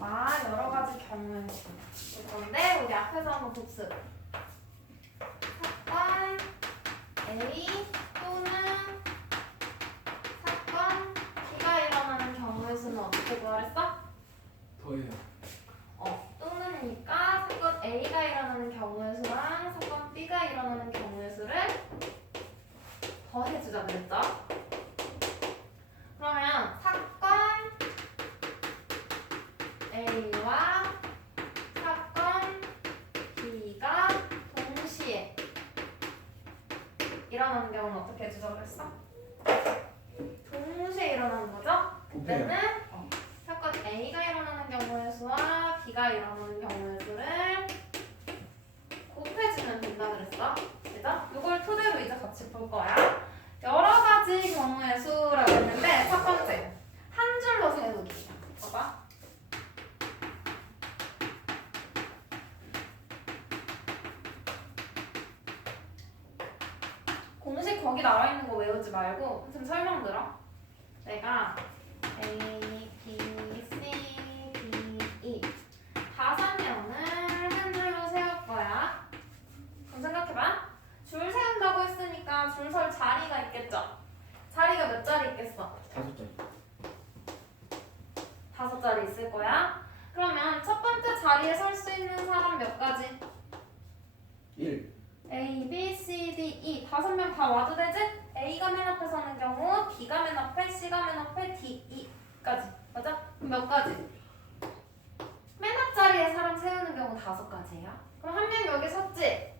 봐봐. 여러 가지 경우의 수. 그런데 우리 앞에서 한번 복습. 사건 A 또는 사건 B가 일어나는 경우의 수는 어떻게 구하랬어? 더해요. 또는이니까 사건 A가 일어나는 경우의 수랑 사건 B가 일어나는 경우의 수를 더해주자 그랬죠? 그러면 사건 A와 사건 B가 동시에 일어나는 경우는 어떻게 해주자 그랬어? 동시에 일어나는 거죠? 곱해요. 그때는 사건 A가 일어나는 경우의 수와 B가 일어나는 경우의 수를 곱해주면 된다 그랬어. 그죠? 이걸 토대로 이제 같이 볼 거야. 여러 가지 경우의 수라고 했는데 첫 번째 한 줄로 세우기. 봐봐. 공식 거기 나와 있는 거 외우지 말고 좀 설명 들어. 내가 A, B, C, D, E 5명을 한 줄로 세울 거야. 그럼 생각해봐. 줄 세운다고 했으니까 줄 설 자리가 있겠죠? 자리가 몇 자리 있겠어? 5자리. 5자리 있을 거야. 그러면 첫 번째 자리에 설 수 있는 사람 몇 가지? 1. A, B, C, D, E 5명 다 와도 되지? A가 맨 앞에 서는 경우 B가 맨 앞에, C가 맨 앞에, D, E까지 맞아? 그럼 몇 가지? 맨 앞자리에 사람 세우는 경우 5가지예요. 그럼 한 명 여기 섰지?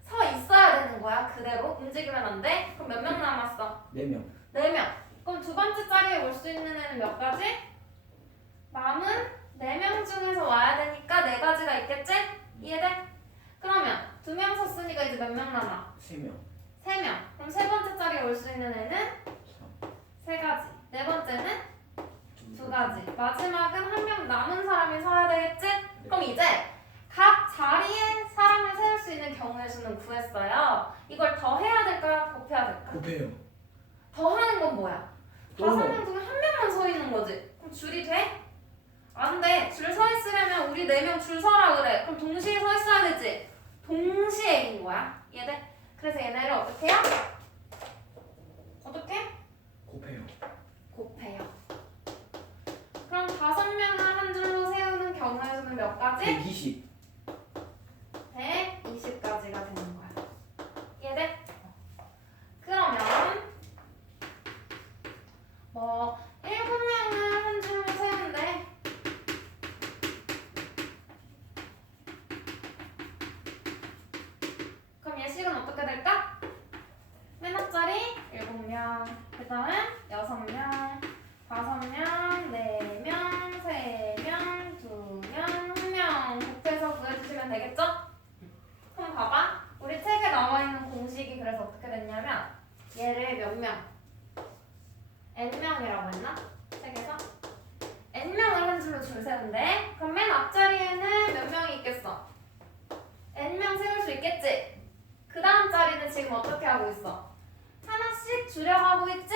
서 있어야 되는 거야. 그대로 움직이면 안 돼. 그럼 몇 명 남았어? 4명. 4명. 그럼 두 번째 자리에 올 수 있는 애는 몇 가지? 남은 4명 중에서 와야 되니까 4가지가 있겠지? 이해돼? 그러면 2명 섰으니까 이제 몇 명 남아? 3명. 3명. 그럼 세 번째 자리에 올 수 있는 애는 3가지. 네 번째는 2가지. 마지막은 한 명 남은 사람이 서야 되겠지? 그럼 이제 각 자리에 사람을 세울 수 있는 경우의 수는 구했어요. 이걸 더 해야 될까? 곱해야 될까? 곱해요. 더 하는 건 뭐야? 또 5명 중에 한 명만 서 있는 거지. 그럼 줄이 돼? 안 돼. 줄 서 있으려면 우리 4명 줄 서라 그래. 그럼 동시에 서 있어야 되지. 동시에인 거야. 이해돼? 그래서 얘네를 어떻게 해요? 어떻게? 곱해요. 곱해요. 그럼 5명을 한 줄로 세우는 경우의 수는 몇 가지? 120. 120가지가 되는 거야. 이해돼? 그러면 7명을 한 줄로 세운대. 그럼 예식은 어떻게 될까? 맨 앞자리 7명, 그 다음은 6명, 5명, 4명, 3명, 2명, 1명 곱해서 구해주시면 되겠죠? 그럼 봐봐. 우리 책에 나와 있는 공식이 그래서 어떻게 됐냐면 얘를 몇 명? n명이라고 했나? 책에서? n명을 한 줄로 줄 세운대. 그럼 맨 앞자리에는 몇 명이 있겠어? n명 세울 수 있겠지? 그 다음 자리는 지금 어떻게 하고 있어? 하나씩 줄여가고 있지?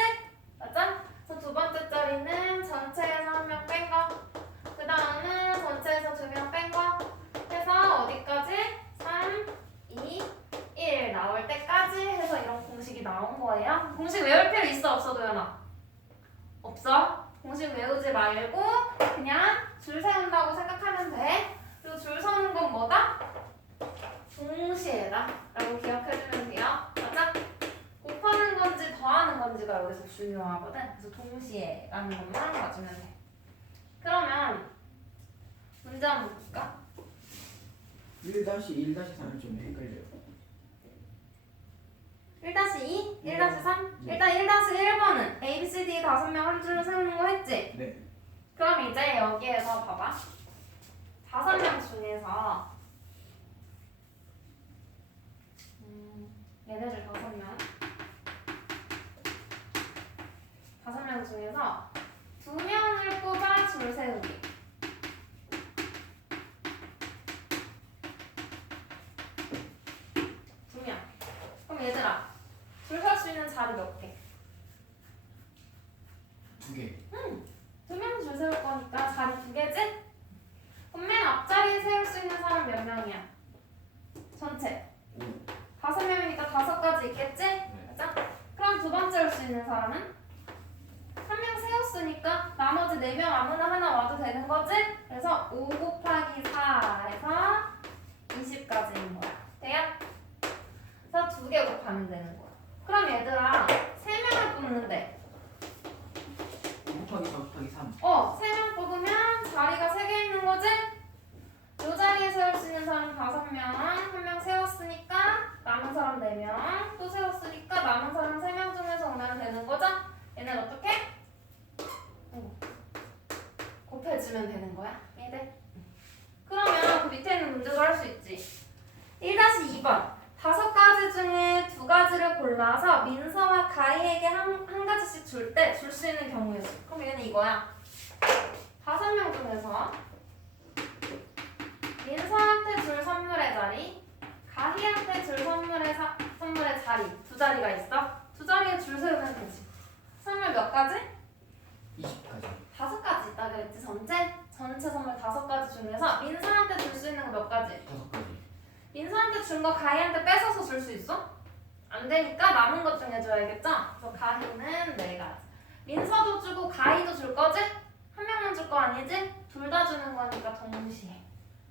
맞아? 그래서 두 번째 자리는 전체에서 한 명 뺀 거. 그 다음은 전체에서 2명 뺀 거. 해서 어디까지? 3, 2, 1 나올 때까지 해서 이런 공식이 나온 거예요. 공식 외울 필요 있어 없어 도연아? 없어. 공식 외우지 말고 그냥 줄 세운다고 생각하면 돼. 그리고 줄 서는 건 뭐다? 동시에다 라고 기억해주면 돼요. 맞아? 곱하는 건지 더하는 건지가 여기서 중요하거든. 그래서 동시에라는 것만 봐주면 돼. 그러면 문제 한번 볼까? 1-1-3이 좀 헷갈려요. 1-2? 1-3? 네. 일단 1-1번은 A, B, C, D 5명 한 줄로 세우는 거 했지? 네. 그럼 이제 여기에서 봐봐. 5명 중에서 얘네들 5명 중에서 2명을 뽑아 줄 세우기. 그럼 얘들아 줄 설 수 있는 자리 몇 개? 2개. 2명 줄 세울 거니까 자리 2개지? 4명 아무나 하나 와도 되는 거지? 그래서 5 곱하기 4에서 20까지인 거야. 돼요? 그래서 2개 곱하면 되는 거야. 그럼 얘들아 3명을 뽑는데 5 곱하기 4 곱하기 3. 3명 뽑으면 자리가 3개 있는 거지? 이 자리에 세울 수 있는 사람 5명, 1명 세웠으니까 남은 사람 4명, 또 세웠으니까 남은 사람 3명 중에서 오면 되는 거죠? 얘는 어떻게? 곱해주면 되는 거야. 얘들. 그러면 그 밑에 있는 문제도 할 수 있지. 1-2번. 5가지 중에 2가지를 골라서 민서와 가희에게 한 가지씩 줄 때 줄 수 있는 경우의 수. 그럼 얘는 이거야. 5명 중에서 민서한테 줄 선물의 자리, 가희한테 줄 선물의 자리 2자리가 있어. 2자리에 줄 세우면 되지. 선물 몇 가지? 20까지. 5가지 있다 그랬지. 전체 선물 5가지 중에서 민서한테 줄 수 있는 거 몇 가지? 5가지. 민서한테 준 거 가희한테 뺏어서 줄 수 있어? 안 되니까 남은 것 중에 줘야겠죠? 그래서 가희는 4가지. 민서도 주고 가희도 줄 거지? 한 명만 줄 거 아니지? 둘 다 주는 거니까 동시에.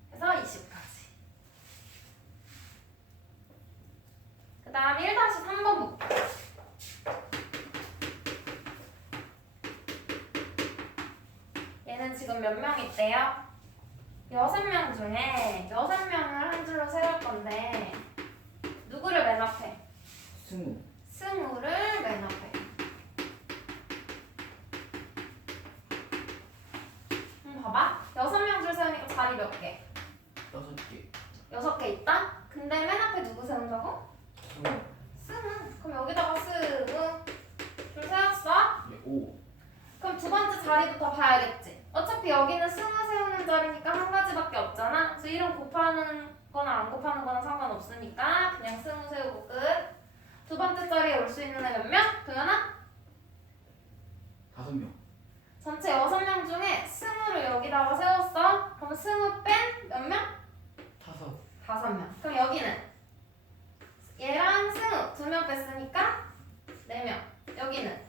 그래서 20까지. 그 다음 1-3번 볼게. 얘는 지금 몇 명 있대요? 6명 중에 6명을 한 줄로 세울 건데 누구를 맨 앞에? 승우. 승우를 맨 앞에. 봐봐. 6명 줄 세우니까 자리 몇 개? 6개. 6개 있다? 근데 맨 앞에 누구 세운다고? 승우. 승우. 그럼 여기다가 승우 줄 세웠어? 네, 5. 그럼 두 번째 자리부터 봐야겠지. 어차피 여기는 승우 세우는 자리니까 한 가지밖에 없잖아. 그래서 이름 곱하는 거나 안 곱하는 거는 상관없으니까 그냥 승우 세우고 끝. 두 번째 자리에 올 수 있는 애 몇 명? 도연아? 5명. 전체 6명 중에 승우를 여기다가 세웠어. 그럼 승우 뺀 몇 명? 5. 5명. 그럼 여기는 얘랑 승우 2명 뺐으니까 4명. 여기는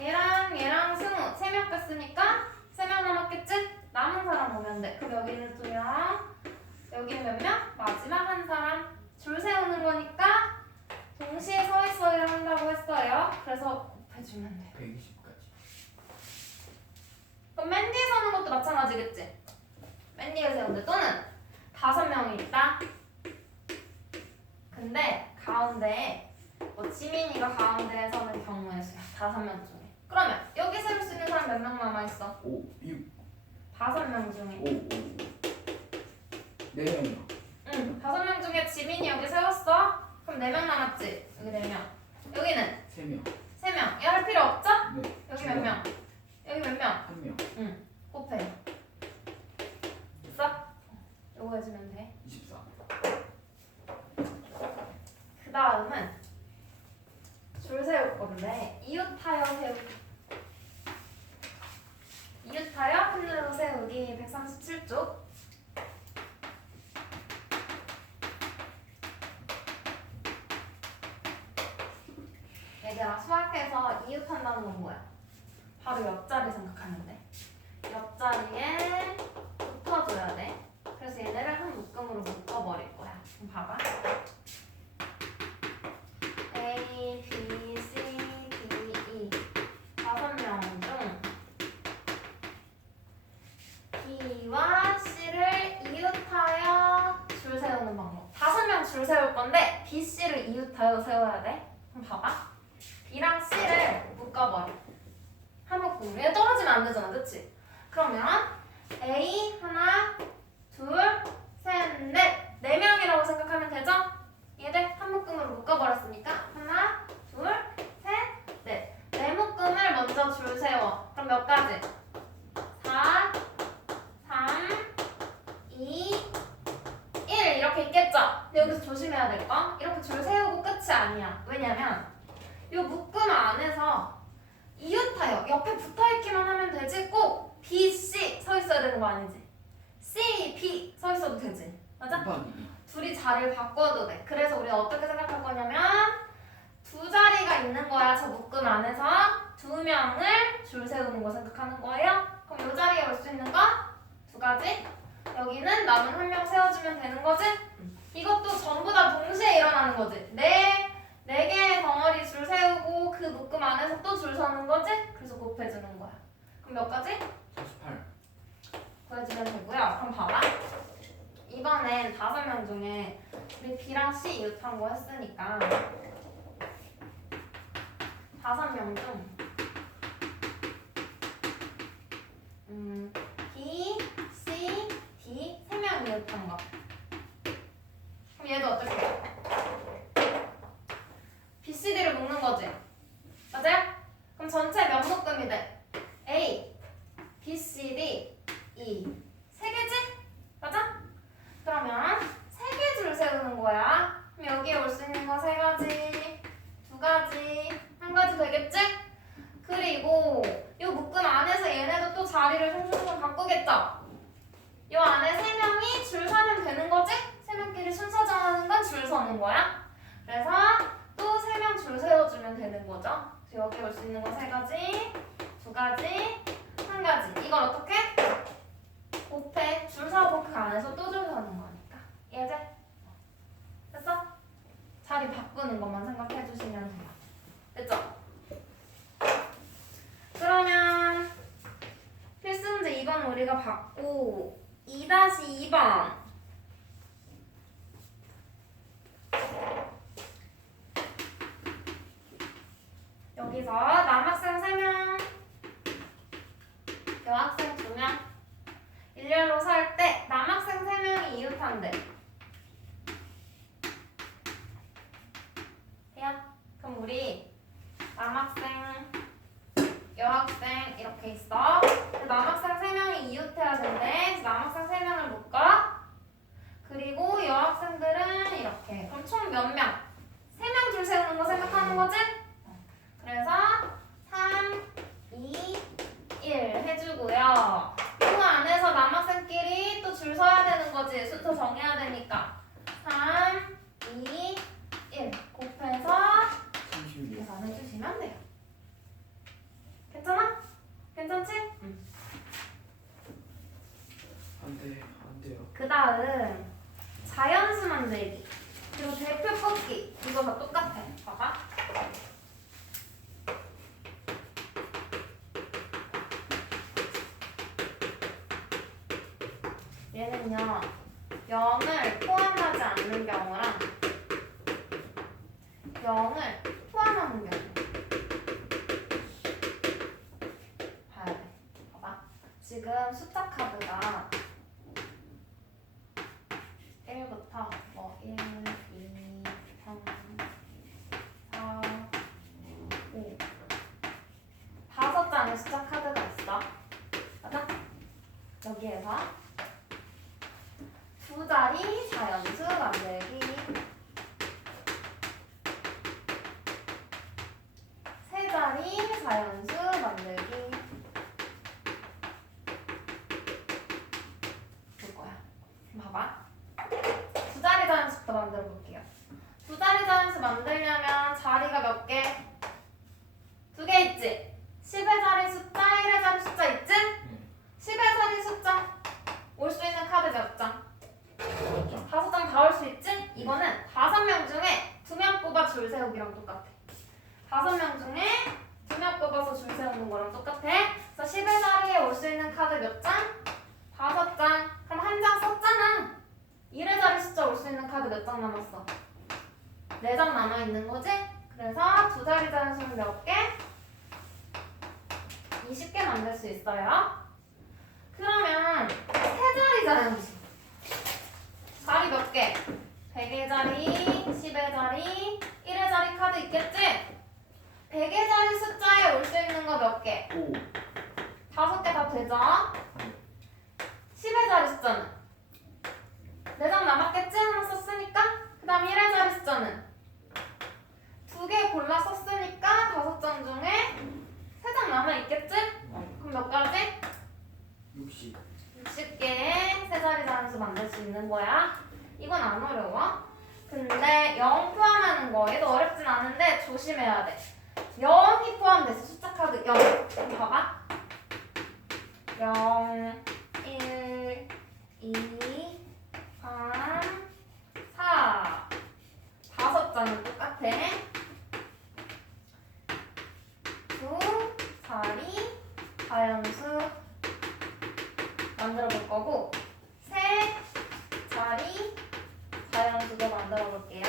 얘랑 승우 3명 뺐으니까 3명 남았겠지? 남은 사람 보면 돼. 그럼 여기는 2명. 여기는 몇 명? 마지막 한 사람. 줄 세우는 거니까 동시에 서 있어야 한다고 했어요. 그래서 곱해주면 돼. 120까지. 그럼 맨 뒤에 서는 것도 마찬가지겠지? 맨 뒤에 세운데 또는 5명이 있다. 근데 가운데에 뭐 지민이가 가운데에 서는 경우의 수야. 5명 중에. 그러면 여기 세울 수 있는 사람 몇 명 남아있어? 5, 6, 5명 중에. 5, 5. 4명이요. 응. 5명 중에 지민이 여기 세웠어? 그럼 4명 남았지? 여기 4명. 여기는 3명. 3명. 얘 할 필요 없죠? 네. 여기 몇 명? 여기 몇 명? 1명. 응. 곱해. 됐어? 요거 해주면 돼. 24. 그 다음은 줄 세울 건데 이웃하여 세우기. 이웃하여 하늘로 세우기 137쪽. 얘들아 수학에서 이웃한다는 건 뭐야? 바로 옆자리 생각하면 돼. 옆자리에 붙어줘야 돼. 그래서 얘네를 한 묶음으로 묶어버릴 거야. 그럼 봐봐. A, B, C, D, E 5명 중 B와 C를 이웃하여 줄 세우는 방법. 5명 줄 세울 건데 B, C를 이웃하여 세워야 돼. 그럼 봐봐. B랑 C를 묶어버려. 한 묶음. 얘 떨어지면 안 되잖아, 그치? 그러면 A 하나, 둘, 셋, 넷. 4명이라고 생각하면 되죠? 얘들 한 묶음으로 묶어버렸으니까 하나, 둘, 셋, 넷. 4묶음을 먼저 줄 세워. 그럼 몇 가지? 4, 3, 2, 1 이렇게 있겠죠? 근데 여기서 조심해야 될 거. 이렇게 줄 세우고 끝이 아니야. 왜냐면 이 묶음 안에서 이웃하여 옆에 붙어있기만 하면 되지 꼭 B, C 서 있어야 되는 거 아니지? C, B 서 있어도 되지. 맞아? 곱하기 2. 둘이 자리를 바꿔도 돼. 그래서 우리가 어떻게 생각할 거냐면 2자리가 있는 거야. 저 묶음 안에서 2명을 줄 세우는 거 생각하는 거예요. 그럼 이 자리에 올 수 있는 거 두 가지. 여기는 남은 한 명 세워주면 되는 거지? 이것도 전부 다 동시에 일어나는 거지. 네 개의 덩어리 줄 세우고 그 묶음 안에서 또 줄 서는 거지? 그래서 곱해주는 거야. 그럼 몇 가지? 48. 구해주면 되고요. 그럼 봐봐. 이번엔 5명 중에 우리 B랑 C 이웃한 거 했으니까 5명 중 B, C, D 3명 이웃한 거. 그럼 얘도 어떻게 해? B, C, D를 묶는 거지. 맞아요? 그럼 전체 몇 묶음이 돼? A, B, C, D, E. 3개지? 맞아? 그러면 3개 줄 세우는 거야. 그럼 여기에 올 수 있는 거 3가지, 2가지, 1가지 되겠지? 그리고 이 묶음 안에서 얘네도 또 자리를 송송송 바꾸겠죠? 이 안에 3명이 줄 서면 되는 거지? 3명끼리 순서 정하는 건 줄 서는 거야. 그래서 또 3명 줄 세워주면 되는 거죠. 그래서 여기 올 수 있는 거 3가지, 2가지, 1가지. 이걸 어떻게? 곱해. 줄 서고 그 안에서 또 줄 서는 거니까. 이해돼? 됐어? 자리 바꾸는 것만 생각해 주시면 돼요. 됐죠? 그러면 필수 문제 2번 우리가 봤고 2-2번 여기서 남학생 3명 여학생 2명 일렬로 설 때 남학생 3명이 이웃한대. 돼요? 그럼 우리 남학생 여학생 이렇게 있어. 남학생 3명이 이웃해야 된대. 그래서 남학생 3명을 묶어. 그리고 여학생들은 이렇게. 그럼 총 몇 명? 3명 줄 세우는 거 생각하는 거지? 그래서 3, 2, 1 해주고요. 그 안에서 남학생끼리 또 줄 서야 되는 거지. 순서 정해야 되니까. 3, 2, 1 곱해서 36. 계산해주시면 돼요. 괜찮아? 괜찮지? 응. 안 돼요. 그 다음 자연수 만들기 그리고 대표 뽑기 이거 다 똑같아. 봐봐. 얘는요 0을 포함하지 않는 경우랑 0을 포함하는 경우 봐야 돼. 봐봐. 지금 숫자 카드가 1부터 뭐 1, 2, 3, 4, 5 5장의 숫자 카드가 있어. 맞아? 여기에서 두 자리 자연수 만들기 세 자리 자연수 만들기 볼 거야. 봐봐. 두 자리 자연수부터 만들어 볼게요. 두 자리 자연수 만들려면 자리가 몇 개? 2개 있지? 10의 자리 숫자, 1의 자리 숫자 있지? 10의 자리 숫자 올 수 있는 카드 몇 장? 5장. 5장 다 올 수 있지? 이거는 5명 중에 2명 뽑아 줄 세우기랑 똑같아. 5명 중에 2명 뽑아서 줄 세우는 거랑 똑같아. 그래서 10의 자리에 올 수 있는 카드 몇 장? 5장. 그럼 한 장 썼잖아. 1의 자리 숫자 올 수 있는 카드 몇 장 남았어? 4장 남아있는 거지? 그래서 두 자리 자연수는 몇 개? 20개 만들 수 있어요. 그러면 세 자리 자연수 자리 몇 개? 100의 자리, 10의 자리, 1의 자리 카드 있겠지? 100의 자리 숫자에 올 수 있는 거 몇 개? 5. 5개 다 되죠? 10의 자리 숫자는? 4장 남았겠지? 하나 썼으니까? 그 다음 1의 자리 숫자는? 2개 골라 썼으니까 5장 중에 3장 남아있겠지? 그럼 몇 가지? 60. 60개의 세 자리 자연수 만들 수 있는 거야. 이건 안 어려워. 근데 0 포함하는 거 얘도 어렵진 않은데 조심해야 돼. 0이 포함돼서 숫자 카드 0. 그럼 봐봐. 0, 1, 2, 3, 4 다섯 장은 똑같아. 수, 자리, 자연수 만들어 볼 거고 세, 자리, 자연수도 만들어 볼게요.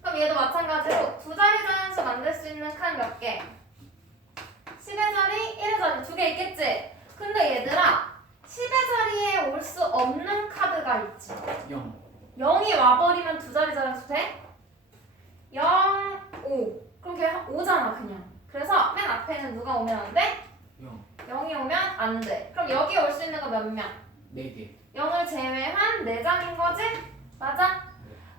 그럼 얘도 마찬가지로 두 자리 자연수 만들 수 있는 칸 몇 개? 10의 자리, 1의 자리 두 개 있겠지? 근데 얘들아 10의 자리에 올 수 없는 카드가 있지. 0. 0이 와버리면 두 자리 자연수 돼? 0, 5 그럼 걔 5잖아 그냥. 그래서 맨 앞에는 누가 오면 안 돼? 0. 0이 오면 안 돼. 그럼 여기 올 수 있는 거 몇 명? 4개. 0을 제외한 4장인 거지? 맞아?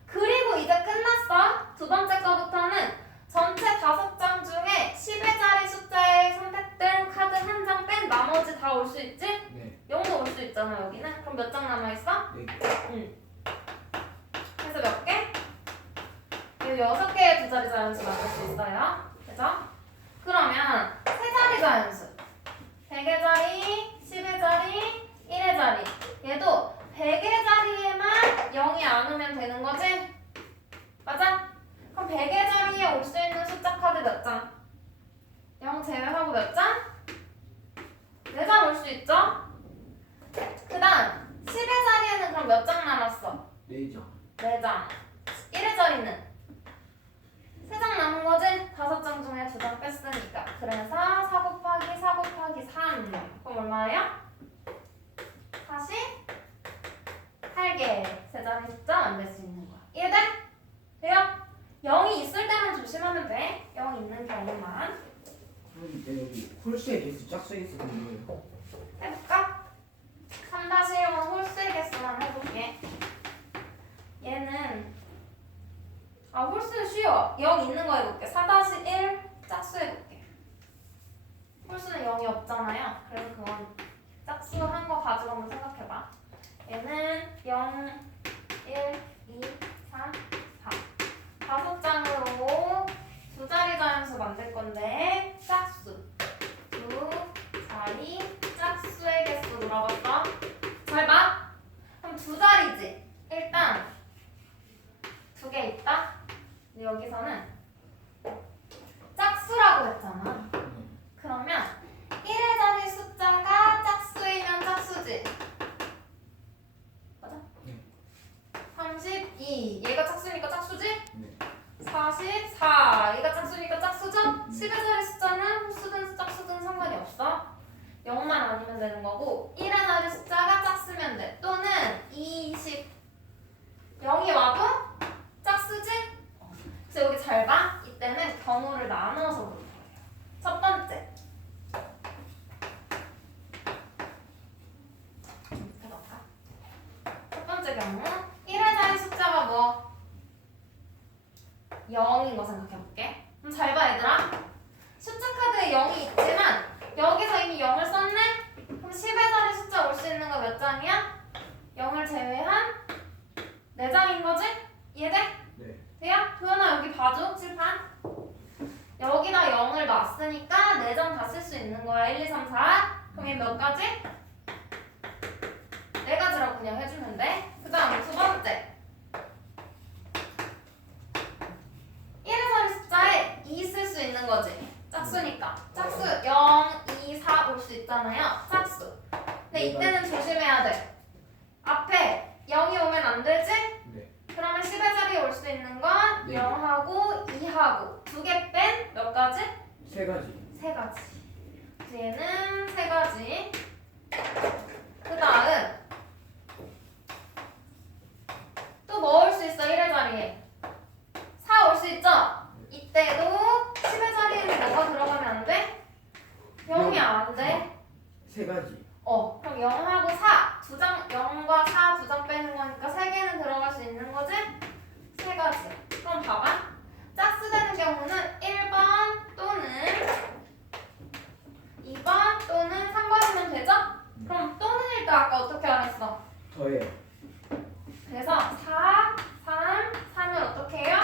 그리고 이제 끝났어. 두 번째 거부터는 전체 5장 중에 10의 자리 숫자에 선택된 카드 한 장 뺀 나머지 다 올 수 있지? 네. 0도 올 수 있잖아 여기는. 그럼 몇 장 남아있어? 4개. 응. 그래서 몇 개? 6개의 두 자리 자연수 만들 수 있어요. 그죠? 그러면 세 자리 자연수 100의 자리, 10의 자리, 1의 자리 얘도 100의 자리에만 0이 안 오면 되는 거지? 맞아? 그럼 100의 자리에 올 수 있는 숫자 카드 몇 장? 0 제외하고 몇 장? 4장 올 수 있죠? 그 다음 10의 자리에는 그럼 몇 장 남았어? 4장. 4장 1의 자리는 3장 남은 거지? 5장 중에 2장 뺐으니까. 그래서 4 곱하기 4 곱하기 3 그럼 얼마예요? 48개 세 자리 숫자 만들 수 있는 거야. 이해돼? 돼요? 0이 있을 때만 조심하면 돼. 0 있는 경우만 그럼 여기 홀수의 개수 짝수의 개수 뭐예요? 해볼까? 3-1은 홀수의 개수만 해볼게. 얘는 홀수는 쉬워. 0 있는 거 해볼게. 4-1 짝수 해볼게. 홀수는 0이 없잖아요. 그래서 그건 짝수 한 거 가지고 한번 생각해봐. 얘는 0, 1, 2, 3, 4 5장으로 두 자리 자연수 만들 건데 짝수 두 자리 짝수의 개수 물어봤어? 잘 봐. 그럼 두 자리지. 일단 두 개 있다. 근데 여기서는 짝수라고 했잖아. 그러면 1의 자리 숫자가 짝수이면 짝수지. 맞아? 네. 32 얘가 짝수니까 짝수지? 네. 44 얘가 짝수니까 짝수죠? 10의 자리 숫자는 홀수든 짝수든 상관이 없어. 0만 아니면 되는 거고 1의 자리 숫자가 짝수면 돼. 또는 20 0이 와도 짝수지? 그래서 여기 잘 봐. 이때는 경우를 나눠서 볼 거예요. 첫 번째 해볼까? 첫 번째 경우 1의 자리 숫자가 뭐? 0인 거 생각해볼게. 그럼 잘 봐 얘들아. 숫자 카드에 0이 있지만 여기서 이미 0을 썼네? 그럼 10의 자리 숫자 올 수 있는 거 몇 장이야? 0을 제외한 4장인 거지? 이해돼? 네. 돼요? 도연아 여기 봐줘 칠판. 여기다 0을 놨으니까 4장 다 쓸 수 있는 거야. 1, 2, 3, 4 그럼 얘 몇 가지? 4가지라고 그냥 해주면 돼. 그 다음 두 번째 1의 자리 숫자에 2 쓸 수 있는 거지. 짝수니까 짝수 0, 2, 4 올 수 있잖아요. 짝수. 근데 이때는 조심해야 돼. 앞에 0이 오면 안 되지? 네. 그러면 10의 자리에 올 수 있는 건 네. 0하고 2하고 두 개 뺀 몇 가지? 3가지. 3가지. 얘는 3가지. 그 다음 또 뭐 올 수 있어? 1의 자리에 4 올 수 있죠? 이때도 10의 자리에는 뭐가 들어가면 안 돼? 0이 안 돼. 3가지. 그럼 0하고 4 두 장, 0과 4 두 장 빼는 거니까 3개는 들어갈 수 있는 거지? 3가지. 그럼 봐봐. 짝수 되는 경우는 1번 또는 2번 또는 3번이면 되죠? 그럼 또는 일단 아까 어떻게 하랬어? 더해요. 그래서 4, 3, 3을 어떻게 해요?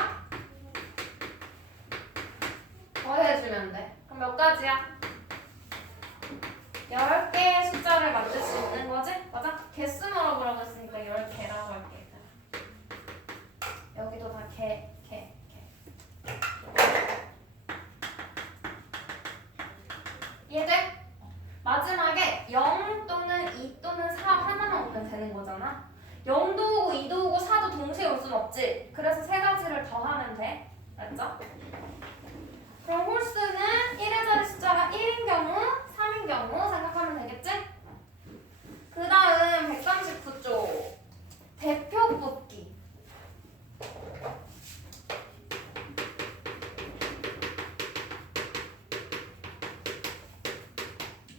더해주면 돼. 그럼 몇 가지야? 만들 수 있는 거지? 맞아? 개수 물어보라고 했으니까 10개라고 할게. 여기도 다 개. 이해돼? 마지막에 0 또는 2 또는 4 하나만 오면 되는 거잖아. 0도 오고 2도 오고 4도 동시에 올 순 없지. 그래서 세 가지를 더하면 돼. 맞죠? 그럼 홀수는 1의 자리 숫자가 1인 경우, 3인 경우 생각하면 되겠지? 그 다음 139쪽 대표 뽑기.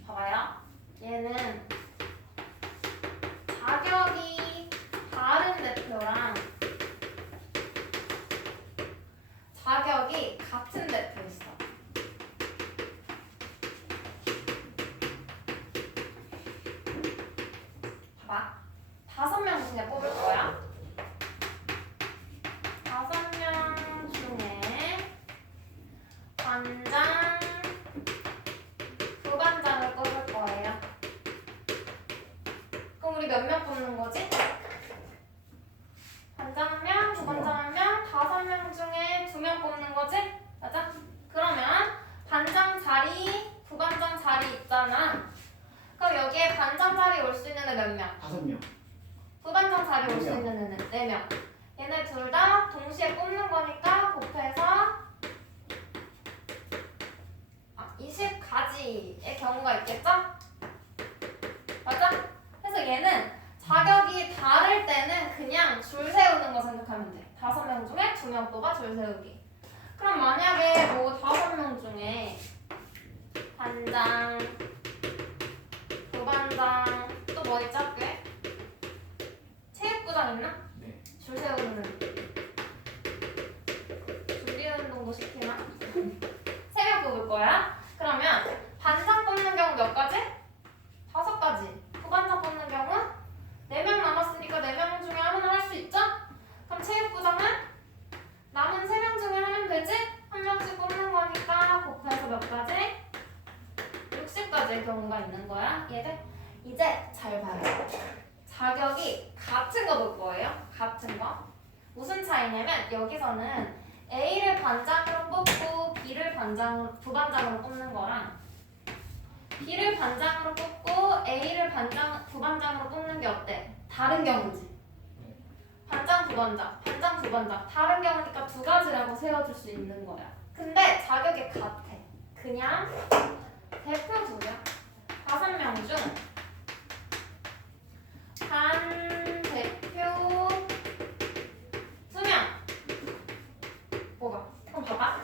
봐봐요. 얘는 자격이 다른 대표랑 자격이 같은 대표 있어. 봐봐. 5명 중에 뽑을 거야. 5명 중에 반장, 부반장을 뽑을 거예요. 그럼 우리 몇 명 뽑는 거지? 반장 1명, 부반장 1명, 5명 중에 2명 뽑는 거지? 맞아? 그러면 반장 자리, 부반장 자리 있잖아. 그럼 여기에 반장 자리 올 수 있는 애 몇 명? 5명. 부반장 자리 올 수 있는 애는 4명. 얘네 둘 다 동시에 뽑는 거니까 곱해서 20가지의 경우가 있겠죠? 맞아? 그래서 얘는 자격이 다를 때는 그냥 줄 세우는 거 생각하면 돼. 5명 중에 2명 뽑아 줄 세우기. 그럼 만약에 뭐 5명 중에 반장, 부반장, 또 뭐 있죠? 꽤? 체육부장 있나? 네. 줄 세우는 준비 운동도 시키나? 3명 뽑을 거야. 그러면 반장 뽑는 경우 몇 가지? 5가지. 부반장 뽑는 경우 4명 남았으니까 4명 중에 하나 할 수 있죠? 그럼 체육부장은 남은 3명 중에 하면 되지? 한 명씩 뽑는 거니까 곱해서 몇 가지? 60가지의 경우가 있는 거야. 이해돼? 이제 잘 봐요. 자격이 같은 거 볼 거예요. 같은 거. 무슨 차이냐면 여기서는 A를 반장으로 뽑고 B를 부반장으로 뽑는 거랑 B를 반장으로 뽑고 A를 부반장으로 뽑는 게 어때? 다른 경우지. 반장, 부반장, 반장, 부반장. 다른 경우니까 2가지라고 세워줄 수 있는 거야. 근데 자격이 같아. 그냥 대표 2명. 5명 중 반대표 2명. 뭐가? 그럼 봐봐.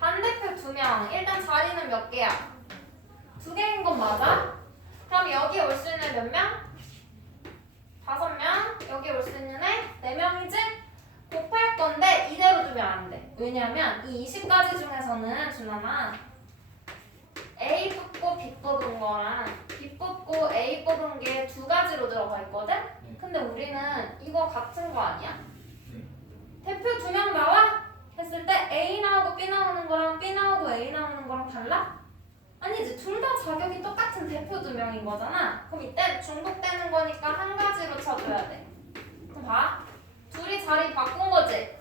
반대표 2명. 일단 자리는 몇 개야? 2개인 건 맞아? 그럼 여기 올 수 있는 몇 명? 5명. 여기 올 수 있는 애 4명이지? 곱할 건데 이대로 두면 안 돼. 왜냐면 이 20가지 중에서는 준아나 A 뽑고 B 뽑은 거랑 B 뽑고 A 뽑은 게 2가지로 들어가 있거든? 근데 우리는 이거 같은 거 아니야? 대표 2명 나와? 했을 때 A 나오고 B 나오는 거랑 B 나오고 A 나오는 거랑 달라? 아니지. 둘 다 자격이 똑같은 대표 2명인 거잖아. 그럼 이때 중복되는 거니까 한 가지로 쳐줘야 돼. 그럼 봐. 둘이 자리 바꾼 거지?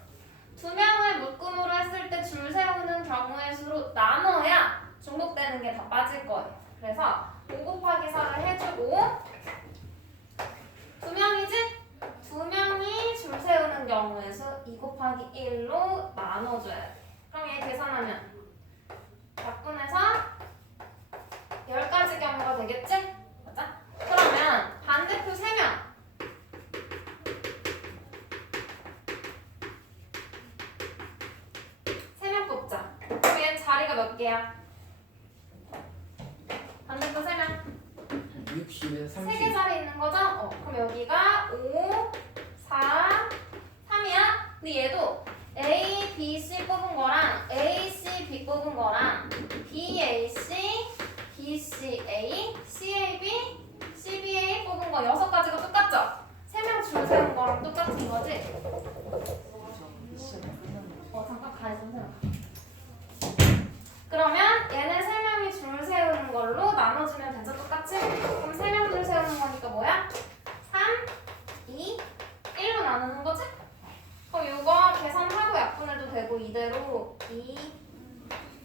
2명을 묶음으로 했을 때 줄 세우는 경우의 수로 나눠야 중복되는 게 다 빠질 거예요. 그래서 5 곱하기 4를 해주고 2명이지? 2명이 줄 세우는 경우의 수 2 곱하기 1로 나눠줘야 돼. 그럼 얘 계산하면 약분해서 10가지 경우가 되겠지? 맞아? 그러면 반대표 3명. 3명 뽑자. 그럼 얘는 자리가 몇 개야? 반대표 3명. 60에 30. 3개 자리 있는 거죠? 그럼 여기가 5, 4, 3이야? 근데 얘도 A, B, C 뽑은 거랑 A, C, B 뽑은 거랑 B, A, C, B, C, A, C, A, B, C, B, A 뽑은 거 6가지가 똑같죠? 3명 줄 세운 거랑 똑같은 거지? 잠깐 가야 좀 그러면 얘네 3명이 줄 세우는 걸로 나눠주면 되죠? 똑같이? 그럼 3명 줄 세우는 이거 이대로 2,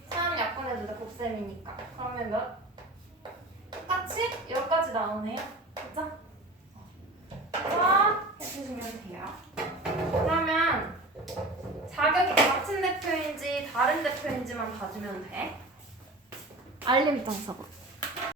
3 약분해도 돼, 곱셈이니까. 그러면 몇? 똑같이 여기까지 나오네요. 그죠? 그래서 해주시면 돼요. 그러면 자격이 같은 대표인지 다른 대표인지만 봐주면 돼. 알림장석으로.